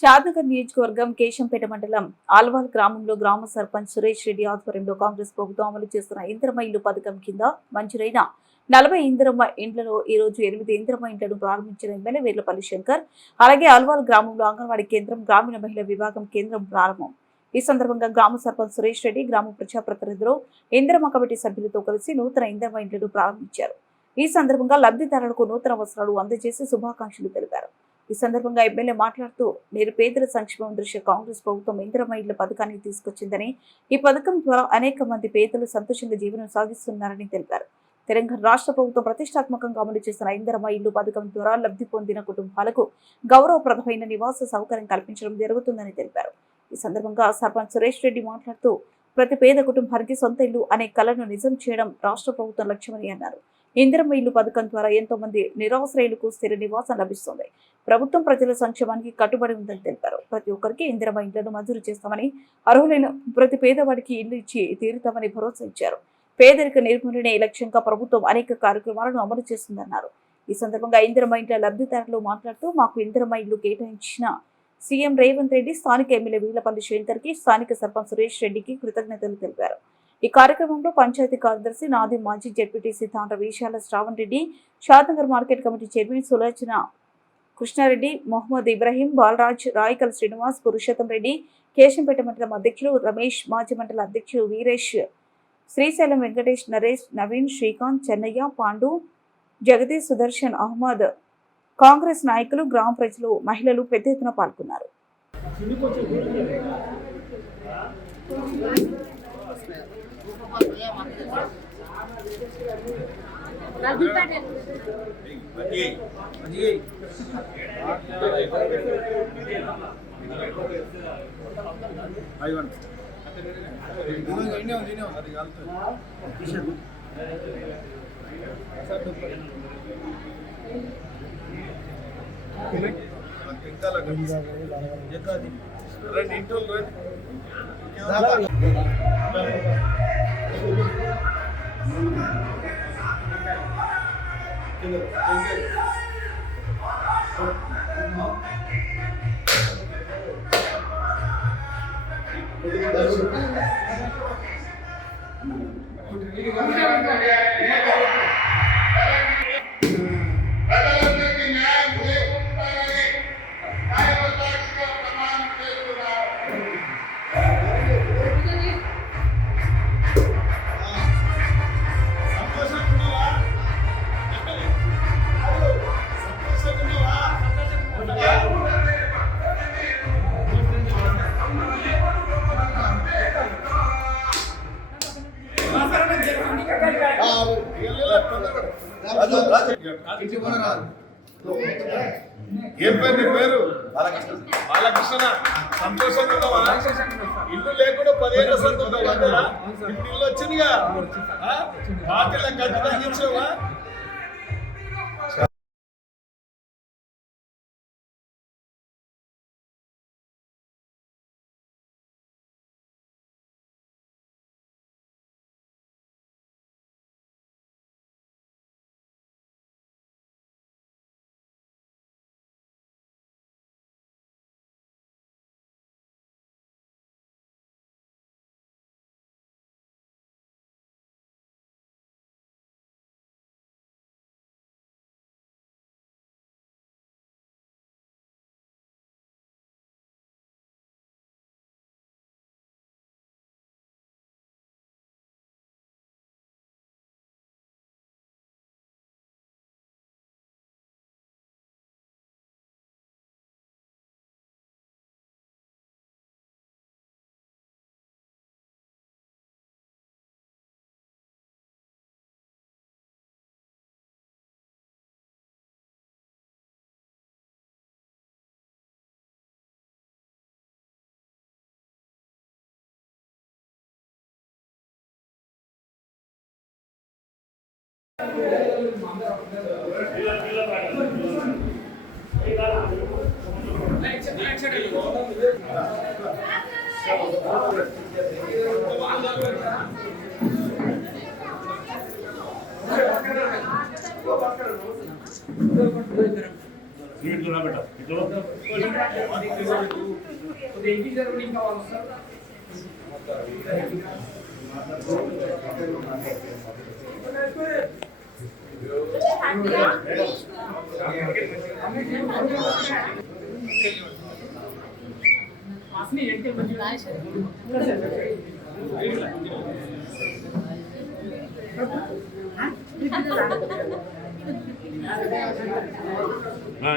షాద్నగర్ నియోజకవర్గం కేశంపేట మండలం ఆల్వాల్ గ్రామంలో గ్రామ సర్పంచ్ సురేష్ రెడ్డి ఆధ్వర్యంలో కాంగ్రెస్ ప్రభుత్వం అమలు చేస్తున్న ఇందిరమ్మ ఇల్లు పథకం కింద మంజూరైన 40 ఇందిరమ్మ ఇండ్లలో ఈ రోజు 8 ఇందిరమ్మ ఇండ్లను ప్రారంభించిన ఎమ్మెల్యే వేర్లపల్లి శంకర్. అలాగే ఆల్వాల్ గ్రామంలో అంగన్వాడీ కేంద్రం, గ్రామీణ మహిళా విభాగం కేంద్రం ప్రారంభం. ఈ సందర్భంగా గ్రామ సర్పంచ్ సురేష్ రెడ్డి, గ్రామ ప్రజాప్రతినిధులు, ఇందిరమ్మ కమిటీ సభ్యులతో కలిసి నూతన ఇందిరమ్మ ఇండ్లను ప్రారంభించారు. ఈ సందర్భంగా లబ్ధిదారులకు నూతన వస్త్రాలు అందజేసి శుభాకాంక్షలు తెలిపారు. ఈ సందర్భంగా ఎమ్మెల్యే మాట్లాడుతూ, నేరు పేదల సంక్షేమం దృష్ట్యా కాంగ్రెస్ ప్రభుత్వం ఇందిరమ్మ ఇళ్ల పథకాన్ని తీసుకొచ్చిందని, ఈ పథకం ద్వారా అనేక మంది పేదలు సంతోషంగా జీవనం సాగిస్తున్నారని తెలిపారు. తెలంగాణ రాష్ట్ర ప్రభుత్వం ప్రతిష్టాత్మకంగా అమలు చేస్తున్న ఇందిరమ్మ ఇల్లు పథకం ద్వారా లబ్ధి పొందిన కుటుంబాలకు గౌరవప్రదమైన నివాస సౌకర్యం కల్పించడం జరుగుతుందని తెలిపారు. ఈ సందర్భంగా సర్పంచ్ సురేష్ రెడ్డి మాట్లాడుతూ, ప్రతి పేద కుటుంబానికి సొంత ఇల్లు అనే కలను నిజం చేయడం రాష్ట్ర ప్రభుత్వం లక్ష్యమని అన్నారు. ఇందిరమ్మ ఇల్లు పథకం ద్వారా ఎంతో మంది నిరాశ్రయులకు స్థిర నివాసం లభిస్తుంది. ప్రభుత్వం ప్రజల సంక్షేమానికి కట్టుబడి ఉందని తెలిపారు. ప్రతి ఒక్కరికి ఇందిరమ్మ ఇండ్లను మంజూరు చేస్తామని, అర్హులైన ప్రతి పేదవాడికి ఇల్లు ఇచ్చి తీరుతామని భరోసా ఇచ్చారు. పేదరిక నిర్మూలనే లక్ష్యంగా ప్రభుత్వం అనేక కార్యక్రమాలను అమలు చేస్తుందన్నారు. ఈ సందర్భంగా ఇందిరమ్మ ఇండ్ల లబ్ధిదారులు మాట్లాడుతూ, మాకు ఇందిరమ్మ ఇల్లు కేటాయించిన సీఎం రేవంత్ రెడ్డి, స్థానిక ఎమ్మెల్యే వేర్లపల్లి శంకర్ కి, స్థానిక సర్పంచ్ సురేష్ రెడ్డికి కృతజ్ఞతలు తెలిపారు. ఈ కార్యక్రమంలో పంచాయతీ కార్యదర్శి నాది, మాజీ ZPTC Tandra Vishala Shravan Reddy, Shadnagar market committee chairman Sulochana Krishna Reddy, Mohammed Ibrahim, Balraj, Rayakal Srinivas, Purushottam Reddy, Keshampet మండలం అధ్యక్షులు రమేష్, మాజీ మండల అధ్యక్షులు వీరేష్, శ్రీశైలం వెంకటేష్, నరేష్, నవీన్, శ్రీకాంత్, చెన్నయ్య, పాండు, జగదీష్, సుదర్శన్, అహ్మద్, కాంగ్రెస్ నాయకులు, గ్రామ ప్రజలు, మహిళలు పెద్ద ఎత్తున పాల్గొన్నారు. ఏం పేరు నీ పేరు? బాలకృష్ణ. సంతోషంగా ఉన్నావా? ఇల్లు లేకుండా 10 ఏళ్ళ సంతోషం కదా. ఇప్పుడు ఇల్లు వచ్చిందిగా, పార్టీలో కట్టి తగ్గించావా?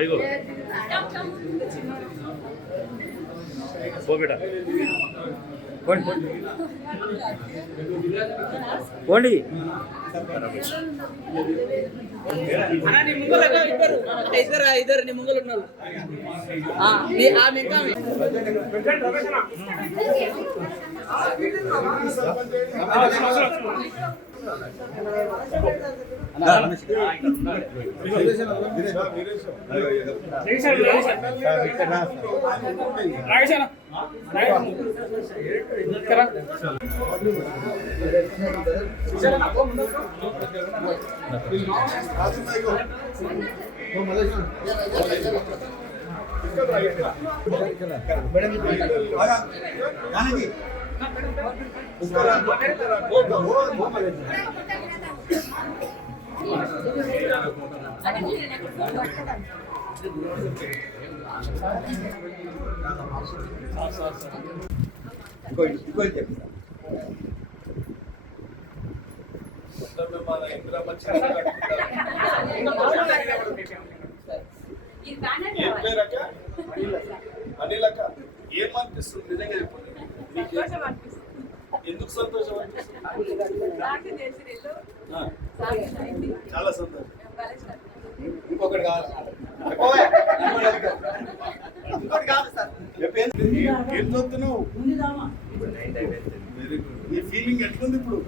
ఇగో పో బేటా పోండి ఇద్దరు నీ ముంగలు ఉన్నారు ఆమె ఇంకా అనిలక ఏమనిపిస్తుంది నిజంగా చెప్పండి. ఎందుకు సంతోషం అనిపిస్తుంది? చాలా సంతోషం. ఇంకొకటి కావాలి ఏం చదువుతున్నావు? ఈ ఫీలింగ్ ఎట్లుంది ఇప్పుడు?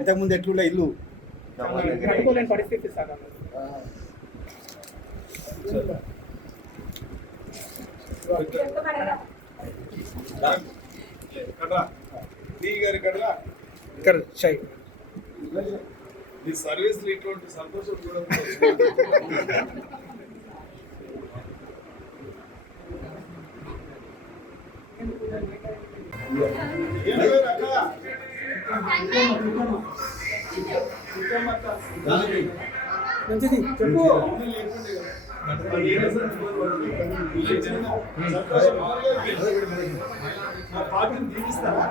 ఇంతకుముందు ఎట్లుండే ఇల్లు పరిస్థితి సార్ ఈ సర్వీస్ ఇటువంటి సంతోషం కూడా చెప్పు. పార్టీని దీవిస్తారా?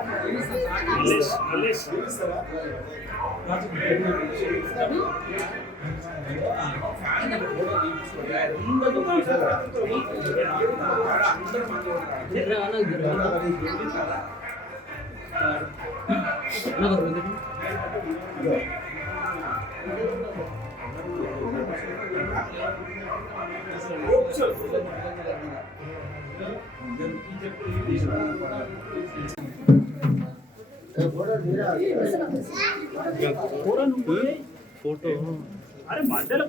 దీవిస్తారా? ఫోటో అరే మధ్యలో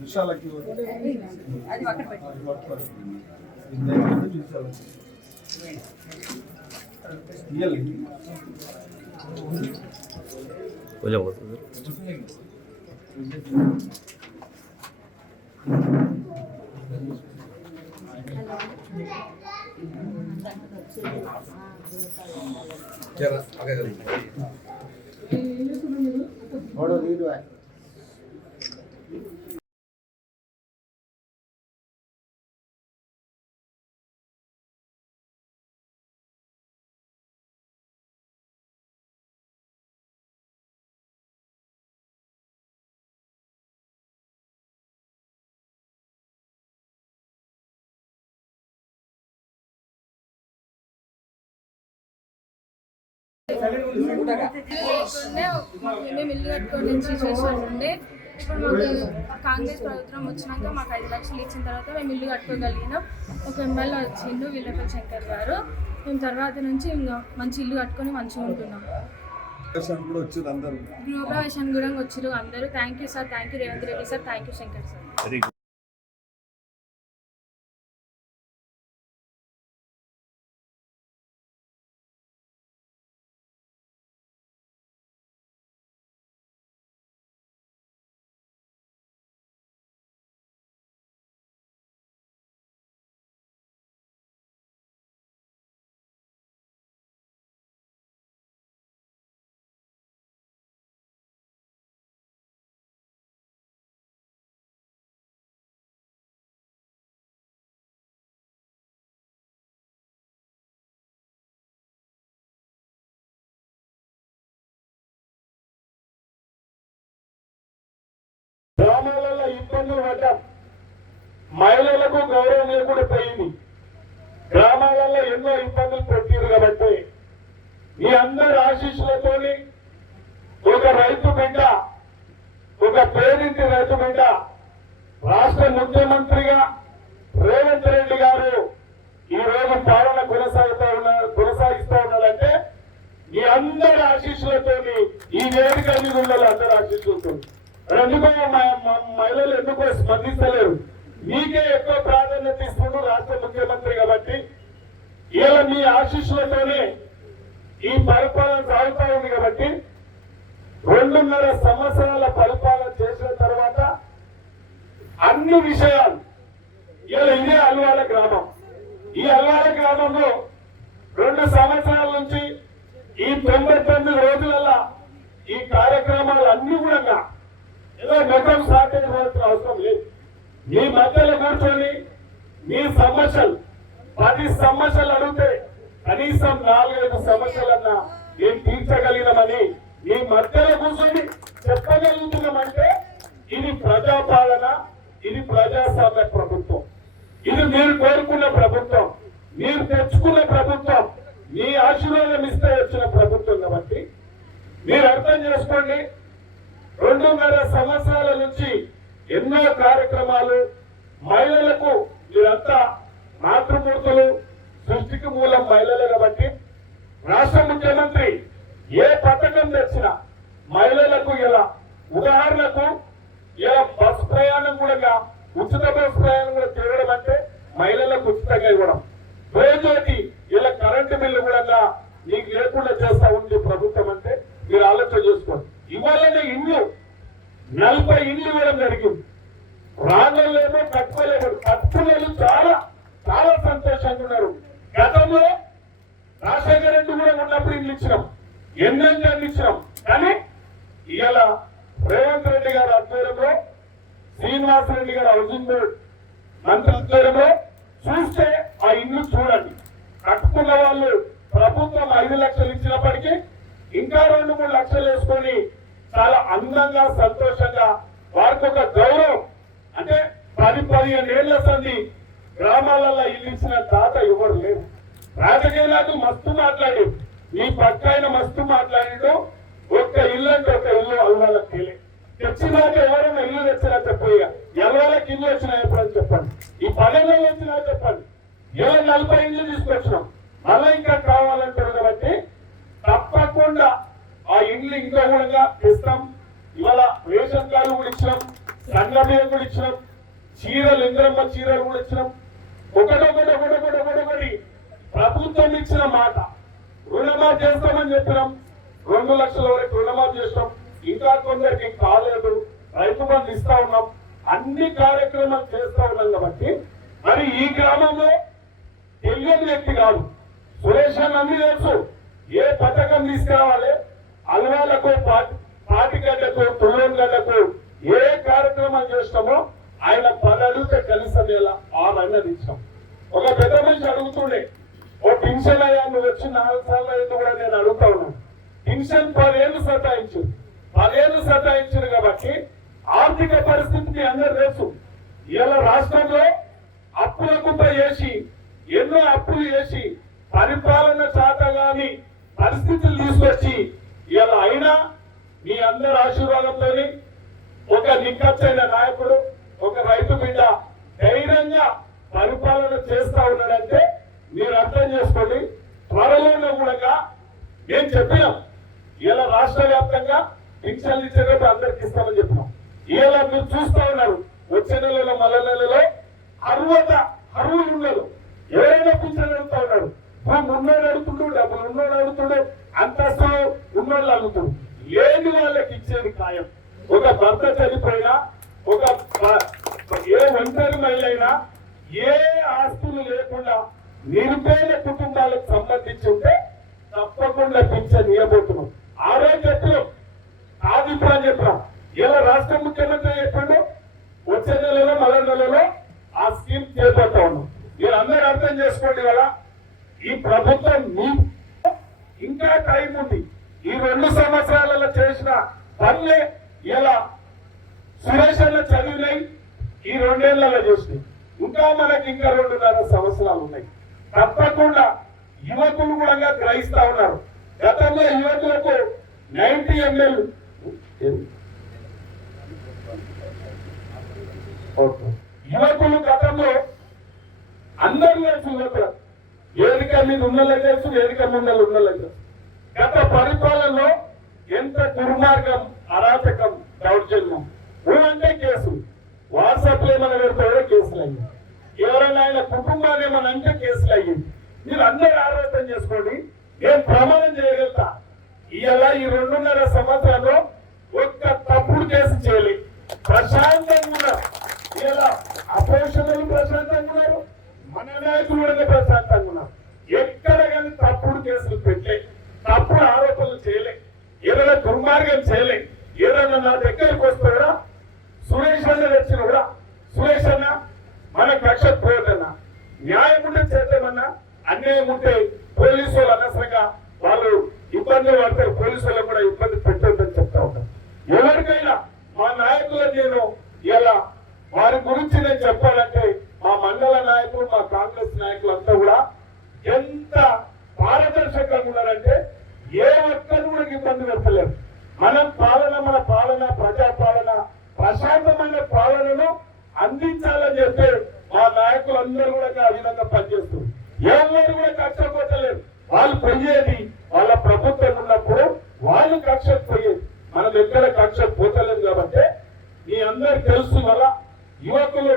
విశాలకి మేము ఇల్లు కట్టుకొని సిచ్యువేషన్ ఉండే ఇప్పుడు మాకు కాంగ్రెస్ ప్రభుత్వం వచ్చినాక మాకు 5 లక్షలు ఇచ్చిన తర్వాత మేము ఇల్లు కట్టుకోగలిగినాం. ఒక ఎమ్మెల్యే వచ్చిండు విల్లపల్లి శంకర్ గారు. మేము తర్వాత నుంచి ఇంకా మంచి ఇల్లు కట్టుకొని మంచిగా ఉంటున్నాం. గృహప్రవేశానికి కూడా వచ్చారు అందరూ. Thank you sir, thank you Revanth Reddy sir, thank you Shankar sir. పడ్డాం. మహిళలకు గౌరవం లేకుండా పోయింది. గ్రామాలలో ఎన్నో ఇబ్బందులు పెట్టారు కాబట్టి ఈ అందరి ఆశీస్సులతోని ఒక రైతు బిడ్డ, ఒక పేరింటి రైతు బిడ్డ రాష్ట్ర ముఖ్యమంత్రిగా రేవంత్ రెడ్డి గారు ఈ రోజు పాలన కొనసాగిస్తూ ఉన్నాడంటే ఈ అందరి ఆశీస్సులతోని, ఈ వేదిక మీద ఉన్న అందరి ఆశీస్సులతో. ఎందుకో మహిళలు ఎందుకో స్పందిస్తలేరు. మీకే ఎక్కువ ప్రాధాన్యత ఇస్తున్నారు రాష్ట్ర ముఖ్యమంత్రి కాబట్టి. ఇలా మీ ఆశీస్సులతోనే ఈ పరిపాలన సాగుతా ఉంది కాబట్టి 2.5 సంవత్సరాల పరిపాలన చేసిన తర్వాత అన్ని విషయాలు ఇలా ఇదే అల్వాల గ్రామం. ఈ అల్వాల గ్రామంలో 2 సంవత్సరాల నుంచి ఈ 99 రోజులలో ఈ కార్యక్రమాలు అన్ని కూడా ఏదో మొత్తం సాధించవలసిన అవసరం లేదు. మీ మధ్యలో కూర్చొని మీ సమస్యలు 10 సమస్యలు అడిగితే కనీసం 4-5 సమస్యలన్నా నేను తీర్చగలిగినామని మీ మధ్యలో కూర్చొని చెప్పగలుగుతున్నామంటే ఇది ప్రజాపాలన, ఇది ప్రజాస్వామ్య ప్రభుత్వం, ఇది మీరు కోరుకున్న ప్రభుత్వం, మీరు తెచ్చుకున్న ప్రభుత్వం, మీ ఆశీర్వాదం ఇస్తే వచ్చిన ప్రభుత్వం కాబట్టి మీరు అర్థం చేసుకోండి. 2.5 సంవత్సరాల నుంచి ఎన్నో కార్యక్రమాలు మహిళలకు, మీరంతా మాతృమూర్తులు, సృష్టికి మూలం మహిళలే కాబట్టి రాష్ట్ర ముఖ్యమంత్రి ఏ పథకం తెచ్చినా మహిళలకు ఇలా ఉదాహరణకు ఇలా బస్ ప్రయాణం కూడా, ఉచిత బస్ ప్రయాణం కూడా తిరగడం అంటే మహిళలకు ఉచితంగా ఇవ్వడం. రోజుకి ఇలా కరెంటు బిల్లు కూడా నీకు లేకుండా చేస్తా ఉంది ప్రభుత్వం అంటే మీరు ఆలోచన చేసుకోండి. ఇవాళనే ఇల్లు 40 ఇల్లు ఇవ్వడం జరిగింది. రాళ్ళేమో కట్టుకోలేరు, కట్టుకునేలు చాలా చాలా సంతోషంగా ఉన్నారు. గతంలో రాజశేఖర రెడ్డి కూడా ఉన్నప్పుడు ఇల్లు ఇచ్చినాం, ఎన్నెన్నో ఇచ్చినాం. కానీ ఇవాళ రేవంత్ రెడ్డి గారి ఆధ్వర్యంలో, శ్రీనివాసరెడ్డి గారి హౌసింగ్ బోర్డ్ మంత్రి ఆధ్వర్యంలో చూస్తే ఆ ఇల్లు చూడండి. కట్టుకున్న వాళ్ళు ప్రభుత్వం 5 లక్షలు ఇచ్చినప్పటికీ ఇంకా 2-3 లక్షలు వేసుకొని చాలా అందంగా, సంతోషంగా వారికి ఒక గౌరవం. అంటే 10-15 ఏళ్ల సంది గ్రామాలలో ఇల్లు ఇచ్చిన తాత ఎవరు లేరు. రాజకీయాలకు మస్తు మాట్లాడి, మీ పక్క ఆయన మస్తు మాట్లాడితో ఒక్క ఇల్లు అంటే ఒక ఇల్లు అల్వాళ్ళకి తెలియదు. తెచ్చినాక ఎవరైనా ఇల్లు తెచ్చినా చెప్పయ్య, ఎల్వాళ్ళకి ఇల్లు వచ్చినా ఎప్పుడని చెప్పండి. ఈ 10 ఏళ్ళు వచ్చినా చెప్పండి. 40 ఇల్లు తీసుకొచ్చినాం, మళ్ళీ ఇంకా కావాలంటారు కాబట్టి తప్పకుండా ఆ ఇల్లు ఇంకా కూడా ఇస్తాం. ఇవాళ రేషన్ కార్డు కూడా ఇచ్చినాం, సంఘమేయం కూడా ఇచ్చినాం, చీరలు, ఇంద్రమ్మ చీరలు కూడా ఇచ్చినాం. ఒకటి ప్రభుత్వం ఇచ్చిన మాట, రుణమాఫీ చేస్తామని చెప్పినాం. 2 లక్షల వరకు రుణమాఫీ చేస్తాం. ఇంకా కొందరికి కాలేదు, రైతు బంధు ఇస్తా ఉన్నాం. అన్ని కార్యక్రమాలు చేస్తా ఉన్నాం కాబట్టి మరి ఈ గ్రామంలో తెలియని వ్యక్తి కాదు. సురేష్ అన్ని తెలుసు ఏ పథకం తీసుకురావాలి, అల్వాలకు, పాటిగడ్డకు, తుళ్ళోన్గడ్డకు ఏ కార్యక్రమాలు చేస్తామో ఆయన 10 అడిగితే కనీసం 6 అన్నది ఇచ్చాం. ఒక పెద్ద మనిషి అడుగుతుండే, ఓ పింఛన్ అయ్యా నువ్వు వచ్చి 4 సార్లు అయితే కూడా నేను అడుగుతా ఉన్నాను. పింఛన్ 10 ఏళ్ళు సతాయించింది, 10 ఏళ్ళు సతాయించింది కాబట్టి ఆర్థిక పరిస్థితికి అందరు తెలుసు. ఇలా రాష్ట్రంలో అప్పుల కుప్ప చేసి, ఎన్నో అప్పులు చేసి, పరిపాలన చేతగాని పరిస్థితులు తీసుకొచ్చి ఇలా అయినా మీ అందరి ఆశీర్వాదంతో ఒక నిక్కచ్చైన నాయకుడు, ఒక రైతు బిడ్డ ధైర్యంగా పరిపాలన చేస్తా ఉన్నాడంటే మీరు అర్థం చేసుకోండి. త్వరలోనే కూడా నేను చెప్పినాం, ఇలా రాష్ట్ర వ్యాప్తంగా పింఛన్లు ఇచ్చేటప్పుడు అందరికి ఇస్తామని చెప్పినాం. ఇలా మీరు చూస్తా ఉన్నారు, వచ్చే నెలలో మళ్ళీ నెలలో అర్హులు ఉండదు. ఎవరైనా పింఛన్ అడుగుతా ఉన్నారు, ఉన్నోడు అడుగుతుండు, డబ్బులు ఉన్నోడు అడుగుతుండు, అంతస్తు ఉన్నోళ్ళు అడుగుతుండు. లేని వాళ్ళకి ఇచ్చేది ఖాయం. ఒక భర్త చనిపోయినా, ఒక ఏ ఒంటరి మహిళ అయినా, ఏ ఆస్తులు లేకుండా నిరుపేద కుటుంబాలకు సంబంధించి ఉంటే తప్పకుండా పింఛన్ ఇవ్వబోతున్నాం. ఆ రోజు చెప్పినాం, ఆదిత్యం చెప్పినాం. ఇలా రాష్ట్ర ముఖ్యమంత్రి చెప్పాడు, వచ్చే నెలలో మళ్ళీ నెలలో ఆ స్కీమ్ చేపడతా ఉన్నాం. మీరు అందరూ అర్థం చేసుకోండి కదా, ఈ ప్రభుత్వం ఇంకా టైం ఉంది. ఈ 2 సంవత్సరాలలో చేసిన పనులే ఇలా సురేష్ అన్న చదివినాయి, ఈ 2 ఏళ్లలో చేసినాయి. ఇంకా మనకి ఇంకా 2.5 సంవత్సరాలు ఉన్నాయి. తప్పకుండా యువకులు కూడా గ్రహిస్తా ఉన్నారు. గతంలో యువకులకు 90 ml యువకులు గతంలో అందరూ తెలుసు, యువకులు వేదిక మీద ఉన్నలే తెలుసు, వేదిక ముందలు ఉన్నలే తెలుసు. గత పరిపాలనలో ఎంత దుర్మార్గం, అరాచకం, దౌర్జన్యం ఊరంటే కేసు, వాట్సాప్ లో ఏమైనా పెడితే కేసులు అయ్యింది, ఎవరైనా ఆయన కుటుంబాన్ని ఏమైనా అంటే కేసులు అయ్యింది. మీరు అందరూ ఆలోచన చేసుకోండి. నేను ప్రమాణం చేయగలుగుతా, ఇలా ఈ 2.5 సంవత్సరాల్లో ఒక్క తప్పుడు కేసు చేయాలి. ప్రశాంతంగా ఉన్నారు. ఇలా అపోజిషన్ ప్రశాంతంగా ఉన్నారు, మన నాయకులు కూడా ప్రశాంతంగా ఉన్నారు. ఎక్కడ కానీ తప్పుడు కేసులు పెట్టలే, తప్పుడు ఆరోపణలు చేయలే, ఏదైనా దుర్మార్గం చేయలే. ఏదైనా నా దగ్గరకు వస్తే కూడా సురేష్ అన్న తెచ్చిన కూడా, సురేష్ అన్న మన కక్ష పోదన్నా, న్యాయం ఉంటే చేద్దామన్నా, అన్యాయం ఉంటే పోలీసు వాళ్ళు అనవసరంగా వాళ్ళు ఇబ్బంది పడతారు, పోలీసు వాళ్ళు కూడా ఇబ్బంది పెట్టొద్దని చెప్తా ఉంటారు. ఎవరికైనా మా నాయకులను నేను ఇలా వారి గురించి నేను చెప్పాలంటే, మా మండల నాయకులు, మా కాంగ్రెస్ నాయకులు అంతా కూడా ఎంత పారదర్శకంగా ఉన్నారంటే ఏ ఒక్కరు కూడా ఇబ్బంది పెట్టలేరు. మన పాలన ప్రజాపాలన, ప్రశాంతమైన పాలనను అందించాలని చెప్పి మా నాయకులందరూ కూడా ఆ విధంగా పనిచేస్తారు. ఎవరు కూడా కక్ష పోతలేరు. వాళ్ళు పోయేది వాళ్ళ ప్రభుత్వం ఉన్నప్పుడు వాళ్ళు కక్ష పోయేది, మనం ఎక్కడ కక్ష పోతలేము. కాబట్టి మీ అందరికి తెలుసు, వల్ల యువకులు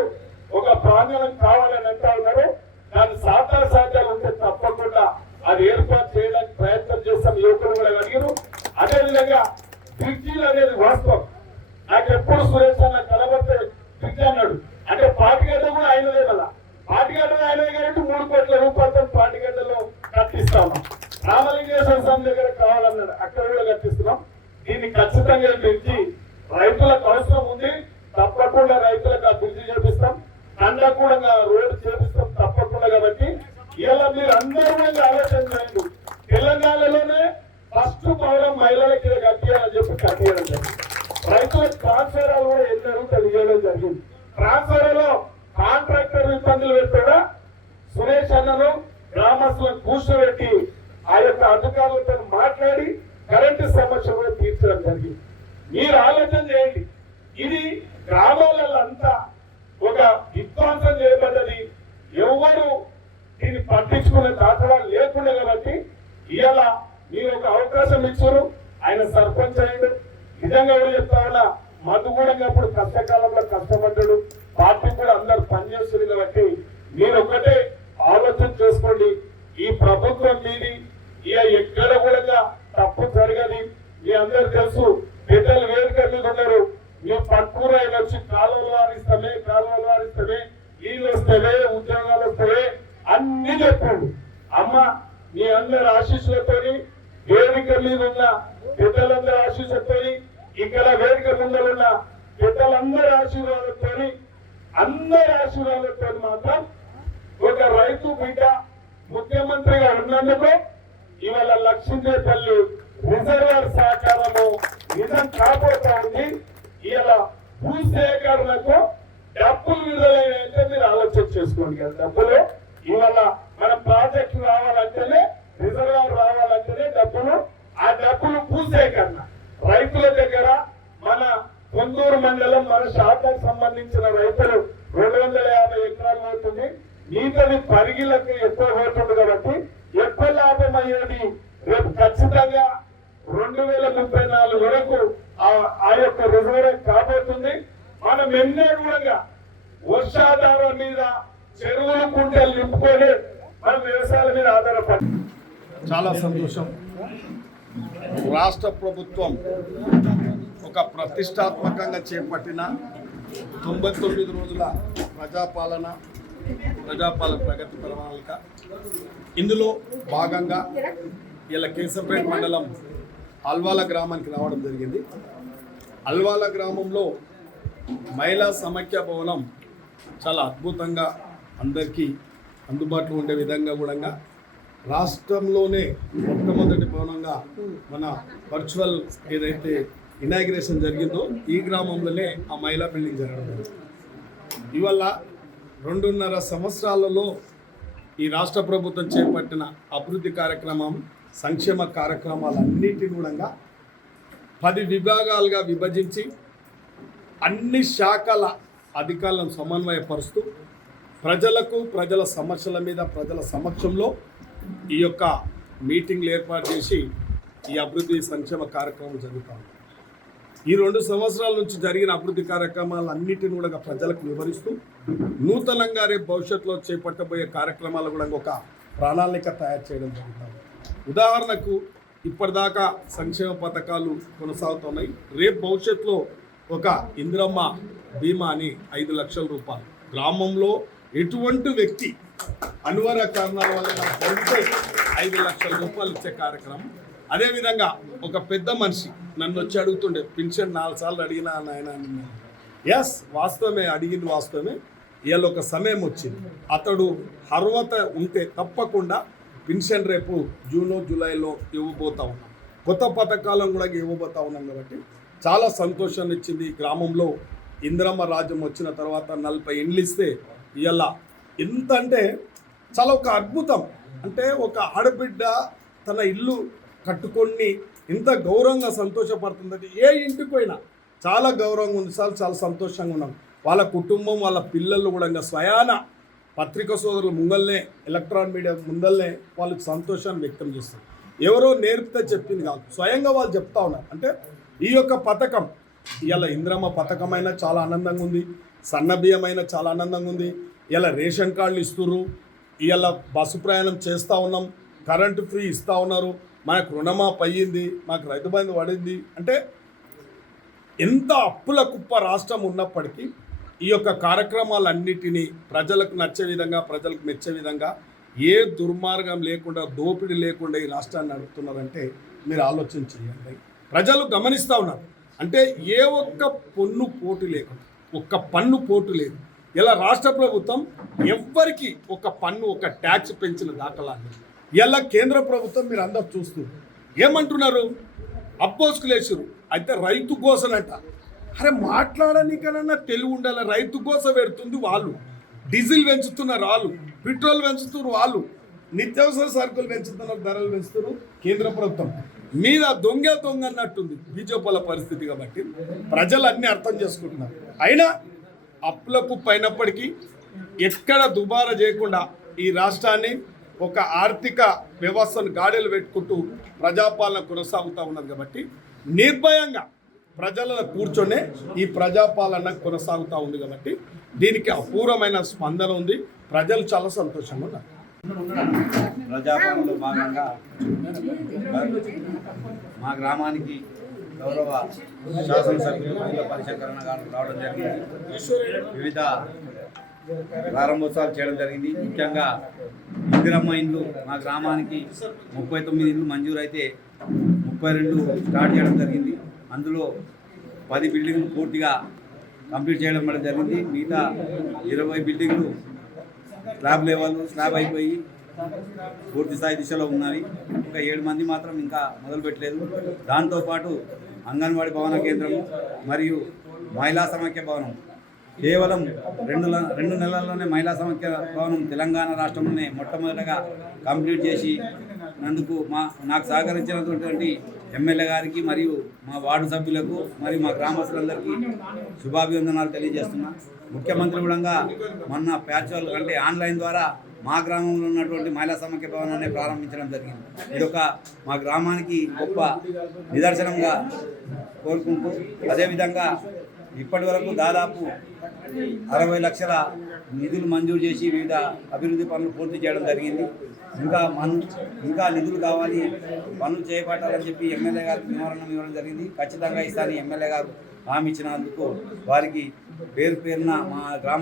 ఒక ప్రాంగణం కావాలని అంటా ఉన్నారు. దాని సాధ్యాలు ఉంటే తప్పకుండా అది ఏర్పాటు చేయడానికి ప్రయత్నం చేస్తాం. యువకులు కూడా అడిగారు. అదేవిధంగా బ్రిడ్జీలు అనేది వాస్తవం. నాకు ఎప్పుడు సురేష్ అన్న కలబడితే బ్రిడ్జ్ అన్నాడు అంటే పాటిగడ్డ కూడా ఆయనదే కదా, పాటిగడ్డ ఆయనదే కాబట్టి 3 కోట్ల రూపాయలతో పాటిగడ్డలో కట్టిస్తా ఉన్నాం. రామలింగేశ్వర స్వామి దగ్గర కావాలన్నాడు, అక్కడ కూడా కట్టిస్తున్నాం. దీన్ని ఖచ్చితంగా బ్రిడ్జి రైతులకు అవసరం ఉంది, తప్పకుండా రైతులకు ఆ బ్రిడ్జి చేపిస్తాం. తండ కూడా రోడ్డు చేపిస్తాం తప్పకుండా. కాబట్టి ఇలా మీరు అందరూ కూడా ఆలోచన చేయండి. తెలంగాణలోనే ఫస్ట్ భవనం మహిళలకి కట్టియాలని చెప్పి కట్టియడం జరిగింది. రైతులకు ట్రాన్స్ఫర్ కూడా ఎన్నడూ తెలియజేయడం జరిగింది. ట్రాన్స్ఫర్ లో కాంట్రాక్టర్ ఇబ్బందులు పెడతాడా, సురేష్ అన్నను గ్రామస్తులను కూర్చోబెట్టి ఆ యొక్క అధికారులతో మాట్లాడి కరెంటు సమస్య కూడా తీర్చడం జరిగింది. మీరు ఆలోచన చేయండి. ఇది గ్రామాలలో అంతా ఒక విధ్వంసం చేయబడ్డది. ఎవరు దీన్ని పట్టించుకునే దాఖలాలు లేకుండా కాబట్టి ఇవాళ మీరు ఒక అవకాశం ఇచ్చారు. ఆయన సర్పంచ్ అయ్యాడు. నిజంగా కూడా చెప్తా ఉన్నా, మధు కూడా అప్పుడు కష్టకాలంలో కష్టపడ్డాడు. పార్టీ కూడా అందరు పనిచేస్తుంది. కాబట్టి మీరు ఒకటే ఆలోచన చేసుకోండి. ఈ ప్రభుత్వం మీది, ఇక ఎక్కడ కూడా తప్పు జరగదు. మీ అందరు తెలుసు, పెద్దలు వేదిక మీద ఉన్నారు. మేము పట్టుకుని ఆయన వచ్చి కాలువలు వారిస్తామే, నీళ్ళు వస్తావే, ఉద్యోగాలు వస్తావే అన్ని చెప్పండి. అమ్మ మీ అందరి ఆశీస్సులతోని, వేదిక మీద ఉన్న పెద్దలందరి ఆశీస్సులతోని, ఇక్కడ వేదిక ముందరున్న పెద్దలందరి ఆశీర్వాదంతోని, అందరి ఆశీర్వాదంతో మాత్రం ఒక రైతు బిడ్డ ముఖ్యమంత్రిగా ఉన్నందుకు ఇవాళ లక్ష్మీదేపల్లి రిజర్వర్ సహకారము నిజం కాబోతా ఉంది. ఇలా భూసేకరణకు డబ్బులు విడుదలైతే మీరు ఆలోచన చేసుకోండి కదా. డబ్బులు ఇవాళ మన ప్రాజెక్టు రావాలంటేనే, రిజర్వర్ రావాలంటేనే డబ్బులు. ఆ డబ్బులు భూసేకరణ రైతుల దగ్గర, మన కొందూరు మండలం మన శాఖకు సంబంధించిన రైతులు 250 ఎకరాలు అవుతుంది. మిగతాది పరిగిలకు ఎక్కువ పోతుంది. కాబట్టి ఎక్కువ లాభం అయ్యేది రేపు ఖచ్చితంగా 2034 వరకు ఆ యొక్క రిజర్వ్ కాబోతుంది. మనం ఎన్నడూ కూడా వర్షాధారం మీద చెరువులు కుంటలు నింపుకొని మనం వ్యవసాయాల మీద ఆధారపడి. చాలా సంతోషం. రాష్ట్ర ప్రభుత్వం ఒక ప్రతిష్టాత్మకంగా చేపట్టిన 99 రోజుల ప్రజాపాలన ప్రగతి ప్రణాళిక, ఇందులో భాగంగా ఇలా కేశంపేట మండలం అల్వాల గ్రామానికి రావడం జరిగింది. అల్వాల గ్రామంలో మహిళా సమైక్య భవనం చాలా అద్భుతంగా అందరికీ అందుబాటులో ఉండే విధంగా కూడా రాష్ట్రంలోనే మొట్టమొదటి భవనంగా మన వర్చువల్ ఏదైతే ఇనాగ్రేషన్ జరిగిందో ఈ గ్రామంలోనే ఆ మహిళా బిల్డింగ్ జరగడం జరిగింది. ఇవాళ 2.5 సంవత్సరాలలో ఈ రాష్ట్ర ప్రభుత్వం చేపట్టిన అభివృద్ధి కార్యక్రమం, సంక్షేమ కార్యక్రమాలన్నిటిని కూడా 10 విభాగాలుగా విభజించి అన్ని శాఖల అధికారులను సమన్వయపరుస్తూ ప్రజలకు, ప్రజల సమస్యల మీద ప్రజల సమక్షంలో ఈ యొక్క మీటింగ్లు ఏర్పాటు చేసి ఈ అభివృద్ధి సంక్షేమ కార్యక్రమం జరుగుతాయి. ఈ 2 సంవత్సరాల నుంచి జరిగిన అభివృద్ధి కార్యక్రమాలన్నిటిని కూడా ప్రజలకు వివరిస్తూ నూతనంగా రేపు భవిష్యత్తులో చేపట్టబోయే కార్యక్రమాలు కూడా ఒక ప్రణాళిక తయారు చేయడం జరుగుతుంది. ఉదాహరణకు ఇప్పటిదాకా సంక్షేమ పథకాలు కొనసాగుతున్నాయి. రేపు భవిష్యత్తులో ఒక ఇందిరమ్మ బీమా అని 5 లక్షల రూపాయలు గ్రామంలో ఎటువంటి వ్యక్తి అనివార్య కారణాల వల్ల పొందితే 5 లక్షల రూపాయలు ఇచ్చే కార్యక్రమం. అదేవిధంగా ఒక పెద్ద మనిషి నన్ను వచ్చి అడుగుతుండే, పెన్షన్ 4 సార్లు అడిగినా నాయన. ఎస్, వాస్తవమే, అడిగింది వాస్తవమే. ఇవాళ ఒక సమయం వచ్చింది, అతడు అర్హత ఉంటే తప్పకుండా పెన్షన్ రేపు జూన్ జూలైలో ఇవ్వబోతా ఉన్నాం. కొత్త పథకాలను కూడా ఇవ్వబోతా ఉన్నాం కాబట్టి చాలా సంతోషాన్ని ఇచ్చింది. గ్రామంలో ఇందిరమ్మ రాజ్యం వచ్చిన తర్వాత 40 ఇండ్లు ఇస్తే ఇవాళ ఎంత అంటే చాలా ఒక అద్భుతం. అంటే ఒక ఆడబిడ్డ తన ఇల్లు కట్టుకొని ఇంత గౌరవంగా సంతోషపడుతుందంటే ఏ ఇంటికి పోయినా చాలా గౌరవంగా ఉంది సార్, చాలా సంతోషంగా ఉన్నాం. వాళ్ళ కుటుంబం, వాళ్ళ పిల్లలు కూడా స్వయాన పత్రికా సోదరులు ముందల్నే, ఎలక్ట్రానిక్ మీడియా ముందల్నే వాళ్ళకి సంతోషాన్ని వ్యక్తం చేస్తారు. ఎవరో నేర్పితే చెప్పింది కాదు, స్వయంగా వాళ్ళు చెప్తా ఉన్నారు. అంటే ఈ యొక్క పథకం ఇవాళ ఇందిరమ్మ పథకం అయినా చాలా ఆనందంగా ఉంది, సన్న బియ్యం అయినా చాలా ఆనందంగా ఉంది. ఇలా రేషన్ కార్డులు ఇస్తుర్రు, ఇవాళ బస్సు ప్రయాణం చేస్తూ ఉన్నాం, కరెంటు ఫ్రీ ఇస్తూ ఉన్నారు, మనకు రుణమాఫీ అయ్యింది, మాకు రైతు బంధు పడింది. అంటే ఎంత అప్పుల కుప్ప రాష్ట్రం ఉన్నప్పటికీ ఈ యొక్క కార్యక్రమాలన్నిటినీ ప్రజలకు నచ్చే విధంగా, ప్రజలకు మెచ్చే విధంగా, ఏ దుర్మార్గం లేకుండా, దోపిడీ లేకుండా ఈ రాష్ట్రాన్ని నడుపుతున్నారంటే మీరు ఆలోచన చేయండి. ప్రజలు గమనిస్తూ ఉన్నారు. అంటే ఏ ఒక్క పన్ను పోటు లేకుండా, ఒక్క పన్ను పోటు లేదు. ఇలా రాష్ట్ర ప్రభుత్వం ఎవ్వరికి ఒక పన్ను, ఒక ట్యాక్స్ పెంచిన దాఖలాలు. ఇలా కేంద్ర ప్రభుత్వం మీరు అందరు చూస్తూ ఏమంటున్నారు, అపోస్కులేసారు. అయితే రైతు కోసనంట. అరే మాట్లాడనికనన్నా తెలివి ఉండాలి. రైతు కోసం పెడుతుంది వాళ్ళు, డీజిల్ పెంచుతున్నారు వాళ్ళు, పెట్రోల్ పెంచుతున్నారు వాళ్ళు, నిత్యావసర సరుకులు పెంచుతున్నారు, ధరలు పెంచుతున్నారు కేంద్ర ప్రభుత్వం. మీద దొంగ అన్నట్టుంది బీజేపీల పరిస్థితి. కాబట్టి ప్రజలు అన్నీ అర్థం చేసుకుంటున్నారు. అయినా అప్పులకు పైనప్పటికీ ఎక్కడ దుబారా చేయకుండా ఈ రాష్ట్రాన్ని ఒక ఆర్థిక వ్యవస్థను గాడిలు పెట్టుకుంటూ ప్రజాపాలన కొనసాగుతూ ఉన్నది. కాబట్టి నిర్భయంగా ప్రజలను కూర్చొనే ఈ ప్రజాపాలన కొనసాగుతూ ఉంది. కాబట్టి దీనికి అపూర్వమైన స్పందన ఉంది. ప్రజలు చాలా సంతోషంగా ఉన్నారు. ప్రజాపాలనలో భాగంగా మా గ్రామానికి గౌరవ శాసనసభ్యులు ముల్లపల్లి శంకరన్న గారు రావడం జరిగింది. వివిధ ప్రారంభోత్సవాలు చేయడం జరిగింది. ముఖ్యంగా ఇందిరమ్మ ఇండ్లు మా గ్రామానికి 39 ఇండ్లు మంజూరు అయితే 32 స్టార్ట్ చేయడం జరిగింది. అందులో 10 బిల్డింగ్లు పూర్తిగా కంప్లీట్ చేయడం జరిగింది. మిగతా 20 బిల్డింగ్లు స్లాబ్ అయిపోయి పూర్తి స్థాయి దిశలో ఉన్నవి. ఇంకా 7 మంది మాత్రం ఇంకా మొదలుపెట్టలేదు. దాంతోపాటు అంగన్వాడీ భవన కేంద్రము మరియు మహిళా సమాఖ్య భవనం కేవలం 2 నెలల్లోనే మహిళా సమాఖ్య భవనం తెలంగాణ రాష్ట్రంలోనే మొట్టమొదటగా కంప్లీట్ చేసి నందుకు నాకు సహకరించినటువంటి ఎమ్మెల్యే గారికి మరియు మా వార్డు సభ్యులకు మరియు మా గ్రామస్తులందరికీ శుభాభివందనాలు తెలియజేస్తున్నా. ముఖ్యమంత్రి కూడా మొన్న ప్యాచువల్ అంటే ఆన్లైన్ ద్వారా మా గ్రామంలో ఉన్నటువంటి మహిళా సమాఖ్య భవనాన్ని ప్రారంభించడం జరిగింది. ఇదొక మా గ్రామానికి గొప్ప నిదర్శనంగా కోరుకుంటూ, అదేవిధంగా ఇప్పటి వరకు దాదాపు 60 లక్షల నిధులు మంజూరు చేసి వివిధ అభివృద్ధి పనులు పూర్తి చేయడం జరిగింది. ఇంకా నిధులు కావాలి, పనులు చేపట్టాలని చెప్పి ఎమ్మెల్యే గారికి వివరణ ఇవ్వడం జరిగింది. ఖచ్చితంగా ఇస్తానని ఎమ్మెల్యే గారు హామీ ఇచ్చినందుకు వారికి పేరున మా గ్రామ